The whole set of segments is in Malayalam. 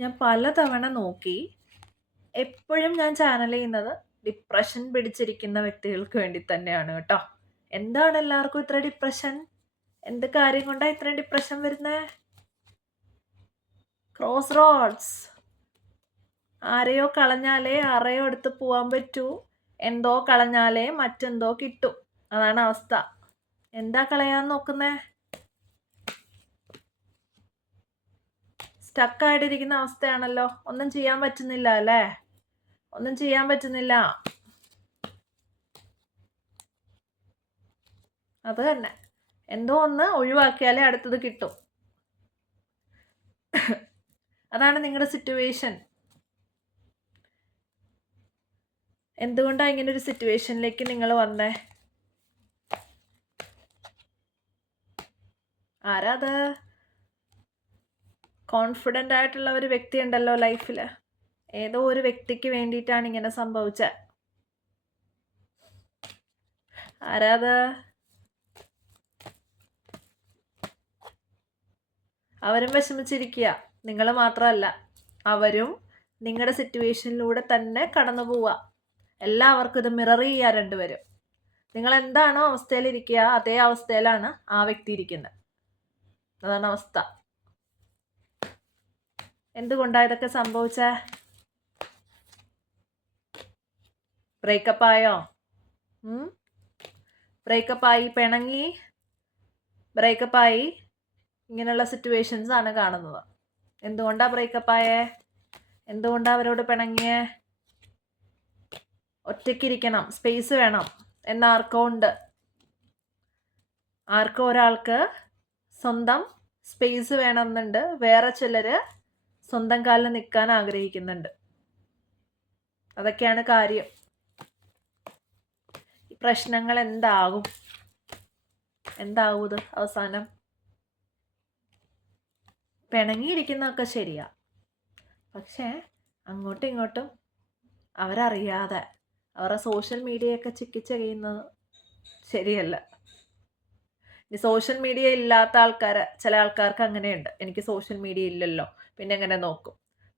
ഞാൻ പലതവണ നോക്കി. എപ്പോഴും ഞാൻ ചാനൽ ചെയ്യുന്നത് ഡിപ്രഷൻ പിടിച്ചിരിക്കുന്ന വ്യക്തികൾക്ക് വേണ്ടി തന്നെയാണ് കേട്ടോ. എന്താണ് എല്ലാവർക്കും ഇത്ര ഡിപ്രഷൻ? എന്ത് കാര്യം കൊണ്ടാണ് ഇത്ര ഡിപ്രഷൻ വരുന്നത്? Cross roads. ആരെയോ കളഞ്ഞാലേ ആരെയോ എടുത്ത് പോവാൻ പറ്റൂ. എന്തോ കളഞ്ഞാലേ മറ്റെന്തോ കിട്ടും. അതാണ് അവസ്ഥ. എന്താ കളയാൻ നോക്കുന്നേ? സ്റ്റക്കായിട്ടിരിക്കുന്ന അവസ്ഥയാണല്ലോ. ഒന്നും ചെയ്യാൻ പറ്റുന്നില്ല അല്ലേ? ഒന്നും ചെയ്യാൻ പറ്റുന്നില്ല. അത് തന്നെ. എന്തോ ഒന്ന് ഒഴിവാക്കിയാലേ അടുത്തത് കിട്ടും. അതാണ് നിങ്ങളുടെ സിറ്റുവേഷൻ. എന്തുകൊണ്ടാണ് ഇങ്ങനെ ഒരു സിറ്റുവേഷനിലേക്ക് നിങ്ങൾ വന്നേ? ആരാ അത്? കോൺഫിഡൻ്റ് ആയിട്ടുള്ള ഒരു വ്യക്തി ഉണ്ടല്ലോ ലൈഫിൽ. ഏതോ ഒരു വ്യക്തിക്ക് വേണ്ടിയിട്ടാണ് ഇങ്ങനെ സംഭവിച്ചത്. ആരാ അത്? അവരും വിഷമിച്ചിരിക്കുക. നിങ്ങൾ മാത്രമല്ല, അവരും നിങ്ങളുടെ സിറ്റുവേഷനിലൂടെ തന്നെ കടന്നു പോവുക. എല്ലാവർക്കും ഇത് മിറർ ചെയ്യുക രണ്ടുപേരും. നിങ്ങൾ എന്താണോ അവസ്ഥയിലിരിക്കുക അതേ അവസ്ഥയിലാണ് ആ വ്യക്തി ഇരിക്കുന്നത്. അതാണ് അവസ്ഥ. എന്തുകൊണ്ടാണ് ഇതൊക്കെ സംഭവിച്ചേ? ബ്രേക്കപ്പ് ആയോ? ബ്രേക്കപ്പായി, പിണങ്ങി, ബ്രേക്കപ്പായി, ഇങ്ങനെയുള്ള സിറ്റുവേഷൻസ് ആണ് കാണുന്നത്. എന്തുകൊണ്ടാണ് ബ്രേക്കപ്പായേ? എന്തുകൊണ്ടാണ് അവരോട് പിണങ്ങിയേ? ഒറ്റയ്ക്കിരിക്കണം, സ്പേസ് വേണം എന്നാർക്കോ ഉണ്ട്. ആർക്കോ ഒരാൾക്ക് സ്വന്തം സ്പേസ് വേണമെന്നുണ്ട്. വേറെ ചിലർ സ്വന്തം കാലിൽ നിൽക്കാൻ ആഗ്രഹിക്കുന്നുണ്ട്. അതൊക്കെയാണ് കാര്യം. ഈ പ്രശ്നങ്ങൾ എന്താകും ഇത് അവസാനം? പിണങ്ങിയിരിക്കുന്നതൊക്കെ ശരിയാ, പക്ഷേ അങ്ങോട്ടും ഇങ്ങോട്ടും അവരറിയാതെ അവരുടെ സോഷ്യൽ മീഡിയയൊക്കെ ചിക്കിച്ചകയുന്നത് ശരിയല്ല. ഇനി സോഷ്യൽ മീഡിയ ഇല്ലാത്ത ആൾക്കാർ, ചില ആൾക്കാർക്ക് അങ്ങനെയുണ്ട്. എനിക്ക് സോഷ്യൽ മീഡിയ ഇല്ലല്ലോ, പിന്നെ എങ്ങനെ നോക്കും?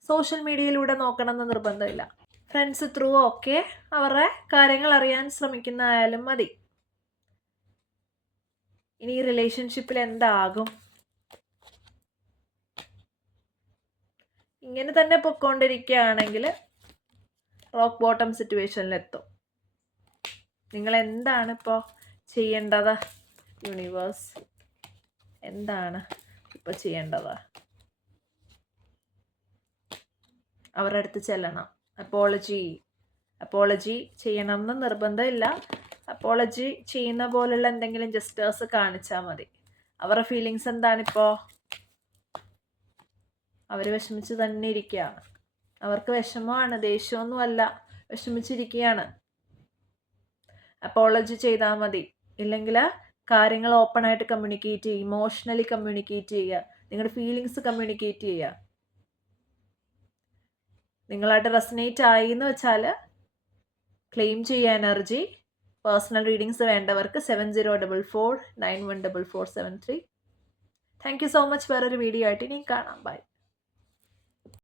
സോഷ്യൽ മീഡിയയിലൂടെ നോക്കണമെന്ന് നിർബന്ധമില്ല. ഫ്രണ്ട്സ് ത്രൂ ഒക്കെ അവരുടെ കാര്യങ്ങൾ അറിയാൻ ശ്രമിക്കുന്നതായാലും മതി. ഇനി ഈ റിലേഷൻഷിപ്പിൽ എന്താകും? ഇങ്ങനെ തന്നെ പൊയ്ക്കൊണ്ടിരിക്കുകയാണെങ്കിൽ റോക്ക് ബോട്ടം സിറ്റുവേഷനിലെത്തും. നിങ്ങൾ എന്താണ് ഇപ്പോൾ ചെയ്യേണ്ടത്? യൂണിവേഴ്സ് എന്താണ് ഇപ്പോൾ ചെയ്യേണ്ടത്? അവരുടെ അടുത്ത് ചെല്ലണം. അപ്പോളജി ചെയ്യണമെന്ന് നിർബന്ധമില്ല. അപ്പോളജി ചെയ്യുന്ന പോലുള്ള എന്തെങ്കിലും ജസ്റ്റേഴ്സ് കാണിച്ചാൽ മതി. അവരുടെ ഫീലിങ്സ് എന്താണിപ്പോൾ? അവർ വിഷമിച്ച് തന്നെ ഇരിക്കുകയാണ്. അവർക്ക് വിഷമമാണ്, ദേഷ്യമൊന്നുമല്ല, വിഷമിച്ചിരിക്കുകയാണ്. അപ്പോളജി ചെയ്താൽ മതി. ഇല്ലെങ്കിൽ കാര്യങ്ങൾ ഓപ്പണായിട്ട് കമ്മ്യൂണിക്കേറ്റ് ചെയ്യുക, ഇമോഷണലി കമ്മ്യൂണിക്കേറ്റ് ചെയ്യുക, നിങ്ങളുടെ ഫീലിങ്സ് കമ്മ്യൂണിക്കേറ്റ് ചെയ്യുക. നിങ്ങളായിട്ട് റെസനേറ്റ് ആയി എന്ന് വെച്ചാൽ ക്ലെയിം ചെയ്യുക എനർജി. പേഴ്സണൽ റീഡിങ്സ് വേണ്ടവർക്ക് 7044914473. Thank you so much. വേറൊരു വീഡിയോ ആയിട്ട് ഇനി കാണാം. ബൈ.